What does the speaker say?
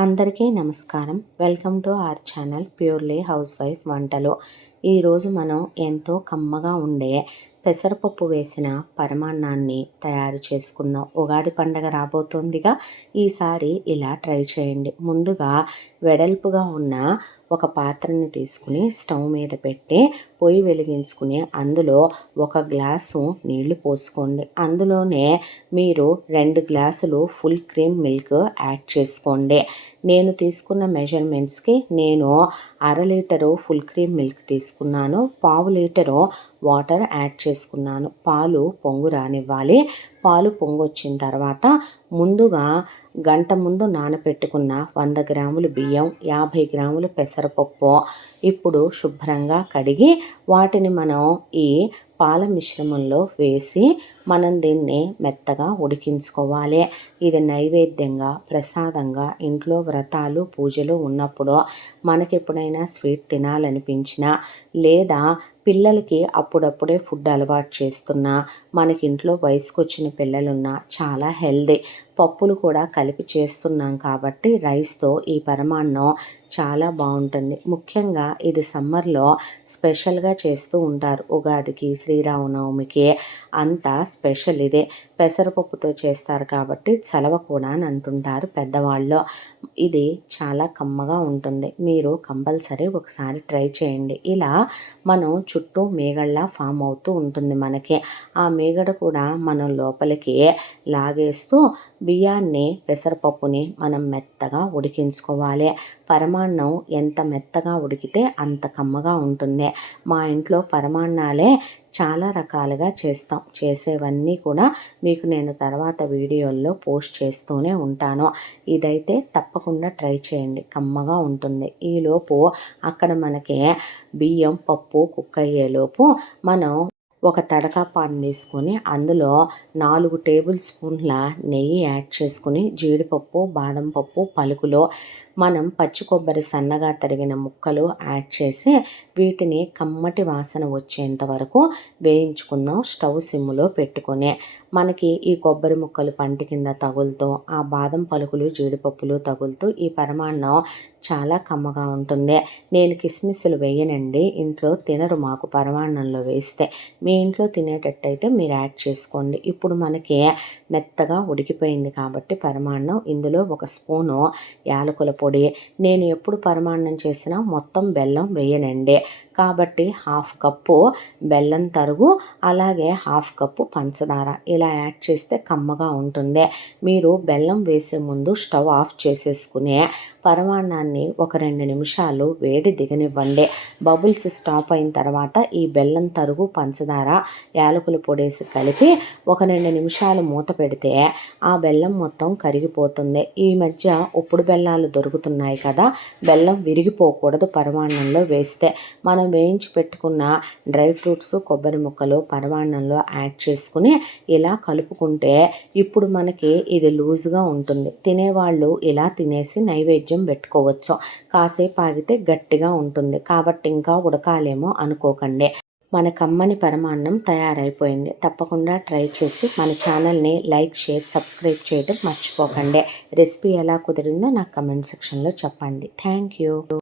అందరికీ నమస్కారం. Welcome to our channel purely house wife వంటలు. ఈరోజు మనం ఎంతో కమ్మగా ఉండే పెసరపప్పు వేసిన పరమాన్నాన్ని తయారు చేసుకుందాం. ఉగాది పండగ రాబోతోందిగా, ఈసారి ఇలా ట్రై చేయండి. ముందుగా వెడల్పుగా ఉన్న ఒక పాత్రని తీసుకుని స్టవ్ మీద పెట్టి పొయ్యి వెలిగించుకుని అందులో 1 గ్లాసు నీళ్లు పోసుకోండి. అందులోనే మీరు 2 గ్లాసులు ఫుల్ క్రీమ్ మిల్క్ యాడ్ చేసుకోండి. నేను తీసుకున్న మెజర్మెంట్స్కి నేను 1/2 లీటరు ఫుల్ క్రీమ్ మిల్క్ తీసుకున్నాను. 1/2 లీటరు వాటర్ యాడ్ చేసుకున్నాను. పాలు పొంగు రానివ్వాలి. పాలు పొంగొచ్చిన తర్వాత ముందుగా గంట ముందు నానబెట్టుకున్న 100 గ్రాములు బియ్యం, 50 గ్రాములు పెసరపప్పు ఇప్పుడు శుభ్రంగా కడిగి వాటిని మనం ఈ పాల మిశ్రమంలో వేసి మనం దీన్ని మెత్తగా ఉడికించుకోవాలి. ఇది నైవేద్యంగా, ప్రసాదంగా ఇంట్లో వ్రతాలు పూజలు ఉన్నప్పుడు మనకి ఎప్పుడైనా స్వీట్ తినాలనిపించినా లేదా పిల్లలకి అప్పుడప్పుడే ఫుడ్ అలవాటు చేస్తున్నా, మనకి ఇంట్లో వయసుకు వచ్చిన పిల్లలున్నా చాలా హెల్దీ. పప్పులు కూడా కలిపి చేస్తున్నాం కాబట్టి రైస్తో ఈ పరమాన్నం చాలా బాగుంటుంది. ముఖ్యంగా ఇది సమ్మర్లో స్పెషల్గా చేస్తూ ఉంటారు. ఉగాదికి, శ్రీరామనవమికి అంతా స్పెషల్ ఇదే. పెసరపప్పుతో చేస్తారు కాబట్టి చలవ కూడా అని అంటుంటారు పెద్దవాళ్ళు. ఇది చాలా కమ్మగా ఉంటుంది. మీరు కంపల్సరీ ఒకసారి ట్రై చేయండి. ఇలా మనం చుట్టూ మేగడలా ఫామ్ అవుతూ ఉంటుంది మనకి. ఆ మేగడ కూడా మనం లోపలికి లాగేస్తూ బియ్యాన్ని, పెసరపప్పుని మనం మెత్తగా ఉడికించుకోవాలి. పరమాన్నం ఎంత మెత్తగా ఉడికితే అంత కమ్మగా ఉంటుంది. మా ఇంట్లో పరమాన్నాలే చాలా రకాలుగా చేస్తాం. చేసేవన్నీ కూడా మీకు నేను తర్వాత వీడియోల్లో పోస్ట్ చేస్తూనే ఉంటాను. ఇదైతే తప్పకుండా ట్రై చేయండి, కమ్మగా ఉంటుంది. ఈలోపు అక్కడ మనకి బియ్యం, పప్పు కుక్ అయ్యేలోపు మనం ఒక తడకా పాన్ తీసుకొని అందులో 4 టేబుల్ స్పూన్ల నెయ్యి యాడ్ చేసుకుని జీడిపప్పు, బాదం పప్పు, పలుకులు, మనం పచ్చి కొబ్బరి సన్నగా తరిగిన ముక్కలు యాడ్ చేసి వీటిని కమ్మటి వాసన వచ్చేంత వరకు వేయించుకుందాం. స్టవ్ సిమ్లో పెట్టుకొని మనకి ఈ కొబ్బరి ముక్కలు పంటి కింద తగులుతూ, ఆ బాదం పలుకులు, జీడిపప్పులు తగులుతూ ఈ పరమాన్నం చాలా కమ్మగా ఉంటుంది. నేను కిస్మిస్సులు వేయనండి, ఇంట్లో తినరు మాకు పరమాన్నంలో వేస్తే. మీ ఇంట్లో తినేటట్టయితే మీరు యాడ్ చేసుకోండి. ఇప్పుడు మనకి మెత్తగా ఉడికిపోయింది కాబట్టి పరమాన్నం ఇందులో 1 స్పూను యాలకుల పొడి. నేను ఎప్పుడు పరమాన్నం చేసినా మొత్తం బెల్లం వేయనండి కాబట్టి 1/2 కప్పు బెల్లం తరుగు, అలాగే 1/2 కప్పు పంచదార ఇలా యాడ్ చేస్తే కమ్మగా ఉంటుంది. మీరు బెల్లం వేసే ముందు స్టవ్ ఆఫ్ చేసేసుకుని పరమాన్నాన్ని ఒక 2 నిమిషాలు వేడి దిగనివ్వండి. బబుల్స్ స్టాప్ అయిన తర్వాత ఈ బెల్లం తరుగు, పంచదార, యాలకుల పొడేసి కలిపి ఒక 2 నిమిషాలు మూత పెడితే ఆ బెల్లం మొత్తం కరిగిపోతుంది. ఈ మధ్య ఉప్పుడు బెల్లాలు దొరుకుతున్నాయి కదా, బెల్లం విరిగిపోకూడదు పరమాన్నంలో వేస్తే. మనం వేయించి పెట్టుకున్న డ్రై ఫ్రూట్స్, కొబ్బరి ముక్కలు పరమాన్నంలో యాడ్ చేసుకుని ఇలా కలుపుకుంటే ఇప్పుడు మనకి ఇది లూజ్గా ఉంటుంది. తినేవాళ్ళు ఇలా తినేసి నైవేద్యం పెట్టుకోవచ్చు. కాసేపు ఆగితే గట్టిగా ఉంటుంది కాబట్టి ఇంకా ఉడకాలేమో అనుకోకండి. మన కమ్మని పరమాన్నం తయారైపోయింది. తప్పకుండా ట్రై చేసి మన ఛానల్ని లైక్, షేర్, సబ్స్క్రైబ్ చేయడం మర్చిపోకండి. రెసిపీ ఎలా కుదిరిందో నాకు కమెంట్ సెక్షన్లో చెప్పండి. Thank you.